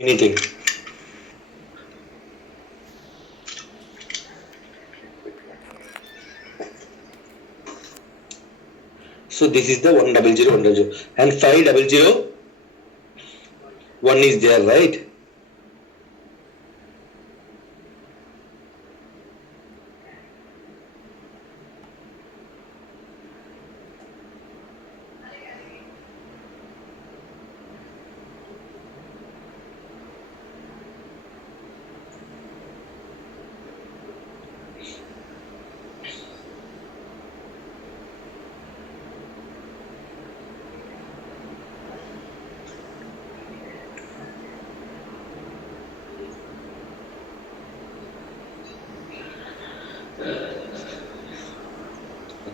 anything. So this is the 100, and 500, 1 is there, right?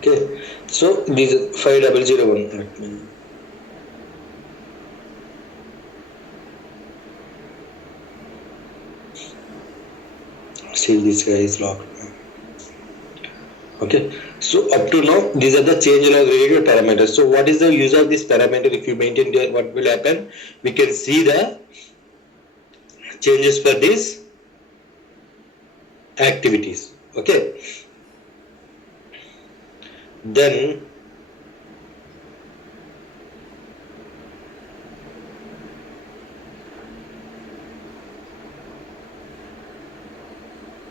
Okay, so this is 5001. Let me see, this guy is locked. Okay, so up to now, these are the change log related parameters. So what is the use of this parameter? If you maintain there, what will happen? We can see the changes for these activities. Okay, then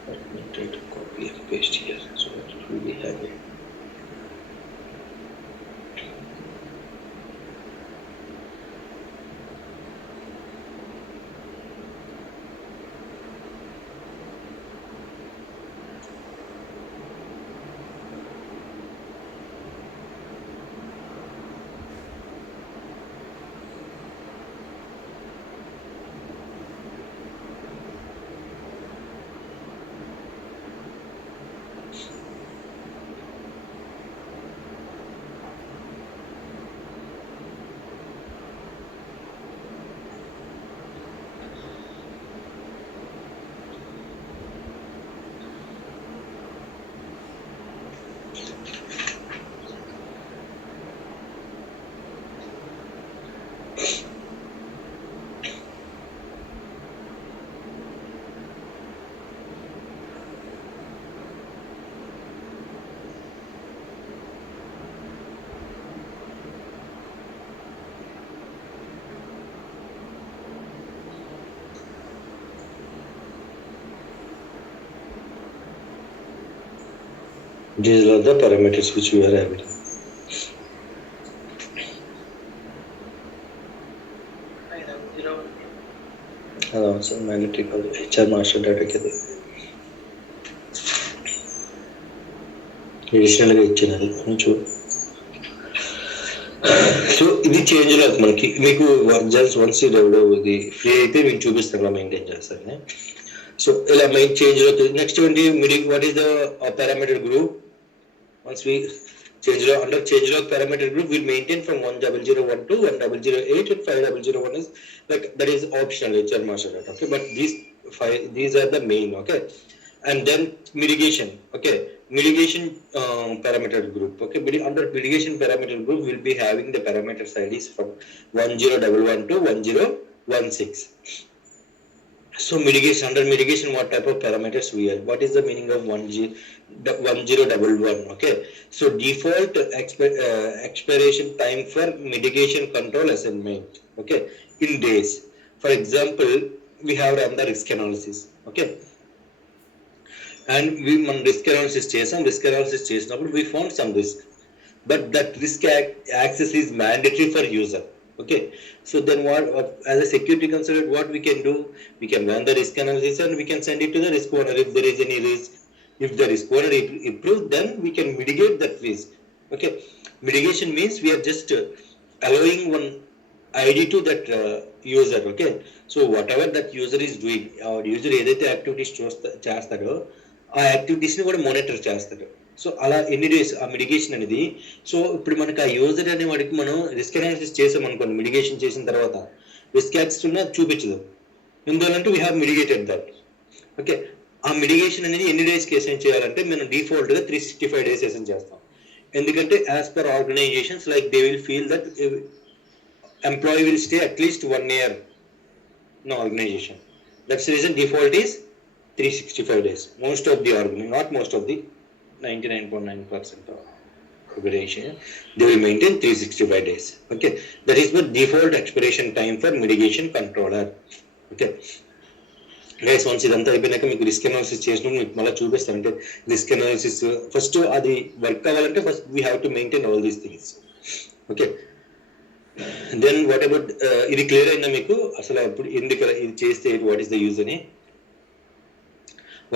let me try to copy and paste here so that it will be handy. These are the parameters which we are having. Also mandatory HR master data ke additional గా ఇచ్చినది కొంచెం. సో ఇది change log మనకి మీకు just once ఇది ఫ్రీ అయితే మీకు చూపిస్తాను ఇలా మెయింటైన్ చేస్తాను. సో ఇలా మెయిన్ చేంజ్ అవుతుంది. నెక్స్ట్ ఏంటి, what is the parameter group? Once we change log, under change log parameter group, we'll maintain from 10012 to 1008, and 5001 is like that is optional HR master data. Okay, but these are the main. Okay, and then mitigation. Okay, mitigation parameter group. Okay, under mitigation parameter group, we'll be having the parameters IDs from 1011 to 1016. So mitigation, under mitigation, what type of parameters we have? What is the meaning of 1011? Okay, so default expiration time for mitigation control assignment. Okay, in days. For example, we have run the risk analysis. Okay, and we risk analysis చేసినప్పుడు we found some risk, but that risk access is mandatory for user. Okay, so then what, as a security consultant, what we can do, we can run the risk analysis and we can send it to the risk owner if there is any risk. If the risk owner improves, then we can mitigate that risk. Okay, mitigation means we are just allowing one ID to that user. Okay, so whatever that user is doing, our user ఏదైతే యాక్టివిటీస్ చేస్తాడో ఆ యాక్టివిటీస్ని కూడా మానిటర్ చేస్తాడు. సో అలా ఎన్ని డేస్ ఆ మిటిగేషన్ అనేది. సో ఇప్పుడు మనకి ఆ యూజర్ అనే వాడికి మనం రిస్క్ అనాలిసిస్ చేసాం అనుకోండి, మిటిగేషన్ చేసిన తర్వాత రిస్క్ యాక్సెస్ ఉన్న చూపించదు. ఎందుకంటే వీ హ్యావ్ మిటిగేటెడ్ దట్. ఓకే, ఆ మిటిగేషన్ అనేది ఎన్ని డేస్కి అసైన్ చేయాలంటే మనం డిఫాల్ట్గా 365 days అసైన్ చేస్తాం. ఎందుకంటే as per organisations like they will feel that employee will stay at least 1 year no organization. That's the reason default is 365 days. Most of the not most of the 99.9% of organization, they will maintain 365 days. Okay, that is the default expiration time for mitigation controller. Okay, guys once ఇదంతా అయిపోయినాక మీకు risk analysis చేసినప్పుడు మీకు మళ్ళీ చూపిస్తాను. అంటే risk analysis first అది work అవ్వాలంటే first we have to maintain all these things. Okay, then what about ఇది క్లియర్ అయిందా మీకు? అసలు అప్పుడు ఎందుకు ఇది చేస్తే వాట్ ఈస్ ద యూజ్ అని?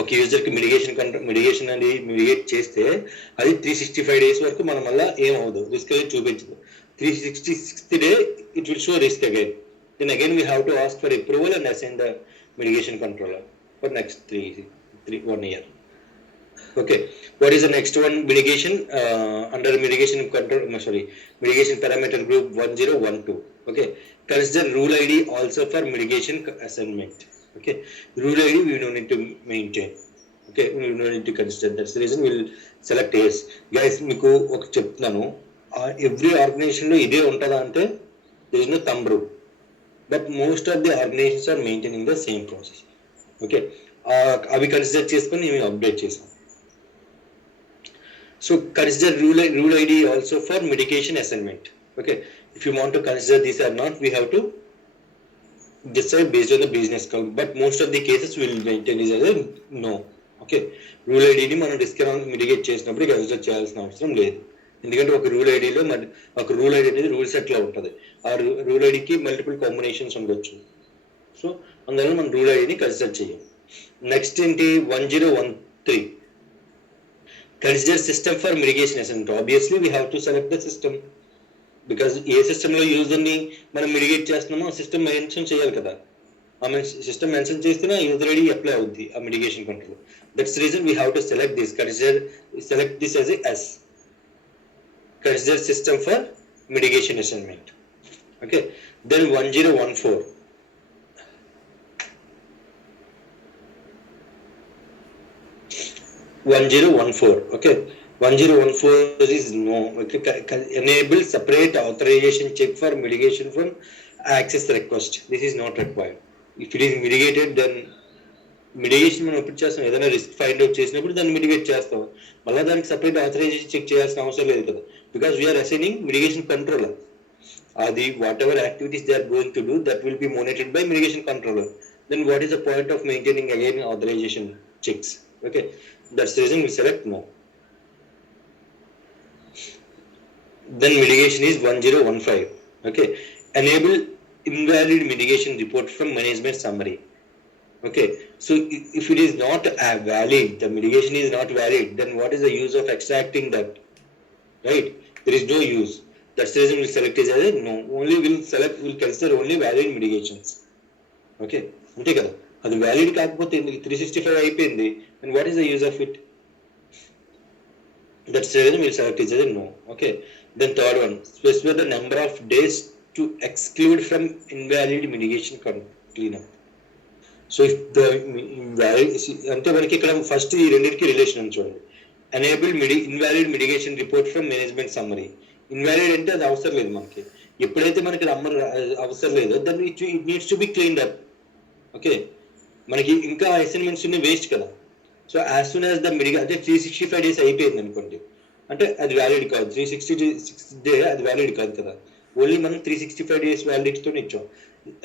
ఒక యూజర్కి మిడిగేషన్ అనేది మిడిగేట్ చేస్తే అది 365 days వరకు మనం మళ్ళీ ఏమవుదు, రిస్క్ అనేది చూపించదు. 366th day it will show risk again. Then again we have to ask for approval and assign the mitigation controller for next 1 year. Okay, what is the next one? Mitigation under mitigation control, mitigation parameter group 1012. Okay, consider rule ID also for mitigation assignment. Okay, rule ID we don't need to maintain. Okay, we don't need to consider. That's the reason we'll select yes. Guys, మీకు ఒక చెప్తున్నాను, every organisation లో ఇదే ఉంటుందా అంటే there is no thumb rule. But most of the organizations are maintaining the same process. Okay, అవి consider చేసుకొని మేము అప్డేట్ చేసాం. So consider rule ID also for mitigation assignment. Okay, if you want to consider these are not, we have to decide based on the business count. But most of the cases will maintain is as no. Okay, rule ఐడిని మనం మిటిగేట్ చేసినప్పుడు కన్సిడర్ చేయాల్సిన అవసరం లేదు. ఎందుకంటే ఒక రూల్ ఐడిలో ఒక రూల్ ఐడి అనేది రూల్ సెట్లో ఉంటుంది. ఆ రూల్ ఐడికి మల్టిపుల్ కాంబినేషన్స్ ఉండొచ్చు. సో అందువల్ల మనం రూల్ ఐడిని కన్సిడర్ చేయం. నెక్స్ట్ ఏంటి? 1013 consider system for mitigation assignment. Obviously we have to select the system, because ఏ సిస్టంలో యూజర్ని మనం మిటిగేట్ చేస్తున్నామో ఆ సిస్టమ్ మెన్షన్ చేయాలి కదా. ఆ సిస్టమ్ మెన్షన్ చేస్తేనే యూజర్ ఐడి అప్లై అవుద్ది ఆ mitigation control. That's reason we have to select this. Select this as A S. Consider system for mitigation assignment. Okay, then 1014 okay, 1014 is no. Okay, enable separate authorization check for mitigation from access request. This is not required. If it is mitigated, then mitigation మనం ఎప్పుడు చేస్తాం? ఏదైనా risk find out చేసినప్పుడు దాన్ని మిటిగేట్ చేస్తాం. మళ్ళీ దానికి separate authorisation check చేయాల్సిన అవసరం లేదు కదా, because we are assigning mitigation controller. అది whatever activities they are going to do, that will be monitored by mitigation controller. Then what is the point of maintaining again authorisation checks? Okay, that's the reason we select no. Then mitigation is 1015. Okay, enable invalid mitigation report from management summary. Okay, so if it is not valid, the mitigation is not valid, then what is the use of extracting that? Right, there is no use. That's the reason we select is as no. Only we'll consider only valid mitigations. Okay, ante kada adi valid kaakapothe 365 అయిపోయింది, and what is the use of it? That's the reason we'll select is as no. Okay, then third one, specify the number of days to exclude from invalid mitigation cleanup. So అంటే మనకి ఇక్కడ ఫస్ట్ ఈ రెండింటికి రిలేషన్ ఉంది చూడండి. Enable invalid mitigation report from management summary. Invalid అంటే అది అవసరం లేదు మనకి. ఎప్పుడైతే మనకి అవసరం లేదో దాన్ని it needs to be cleaned up. Okay, మనకి ఇంకా అసైన్మెంట్స్ ఉన్నాయి వేస్ట్ కదా. So as soon as the అంటే 365 days అయిపోయింది అనుకోండి, అంటే అది వ్యాలిడ్ కాదు. 366 day అది వ్యాలిడ్ కాదు కదా. ఓన్లీ మనం 365 days వ్యాలిడిటీతో ఇచ్చాం.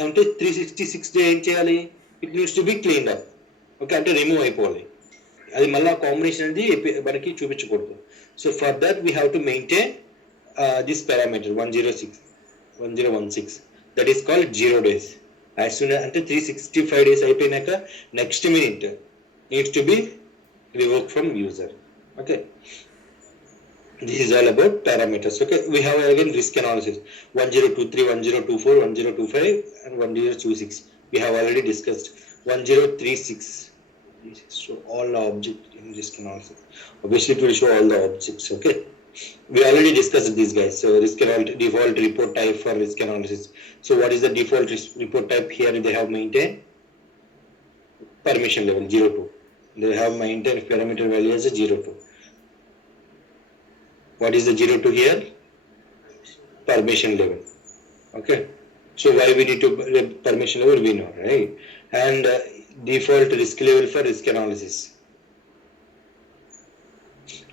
అంటే 366 day ఏం చేయాలి? It needs to be cleaned up. Okay, అంటే రిమూవ్ అయిపోవాలి. అది మళ్ళీ కాంబినేషన్ అనేది మనకి చూపించకూడదు. So for that we have to maintain this parameter 1016 that is called 0 days. As soon అంటే 365 days అయిపోయినాక next minute needs to be revoke from user. Okay, this is all about parameters. Okay, we have again risk analysis 1023, 1024, 1025 and 1026. We have already discussed 1036. So all the objects in risk analysis, obviously it will show all the objects. Okay, we already discussed these guys. So risk analysis, default report type for risk analysis. So what is the default report type? Here they have maintained permission level 02. They have maintained parameter value as a 02. What is the 02 here? Permission level. Okay, So why we need to permission level, we know, right? And default risk level for risk analysis.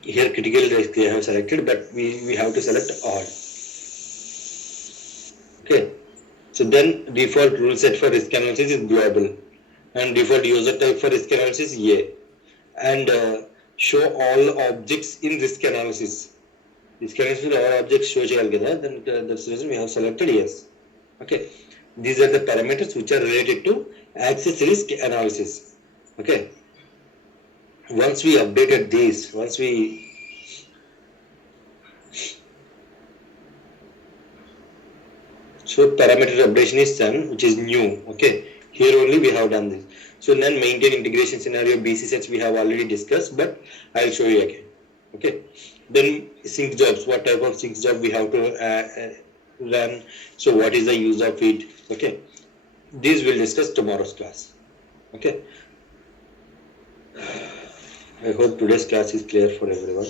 Here critical risk they have selected, but we have to select all. Okay. So then default rule set for risk analysis is global, and default user type for risk analysis A, and show all objects in risk analysis. Risk analysis all objects show చేయాలి కదా, then that's the reason we have selected yes. Okay, these are the parameters which are related to access risk analysis. Okay, once we updated these, so parameter updation is done, which is new. Okay, here only we have done this. So then maintain integration scenario BC sets we have already discussed, but I'll show you again. Okay, then sync jobs, what type of sync job we have to run, so what is the use of it. Okay, these we'll discuss tomorrow's class. Okay, I hope today's class is clear for everyone.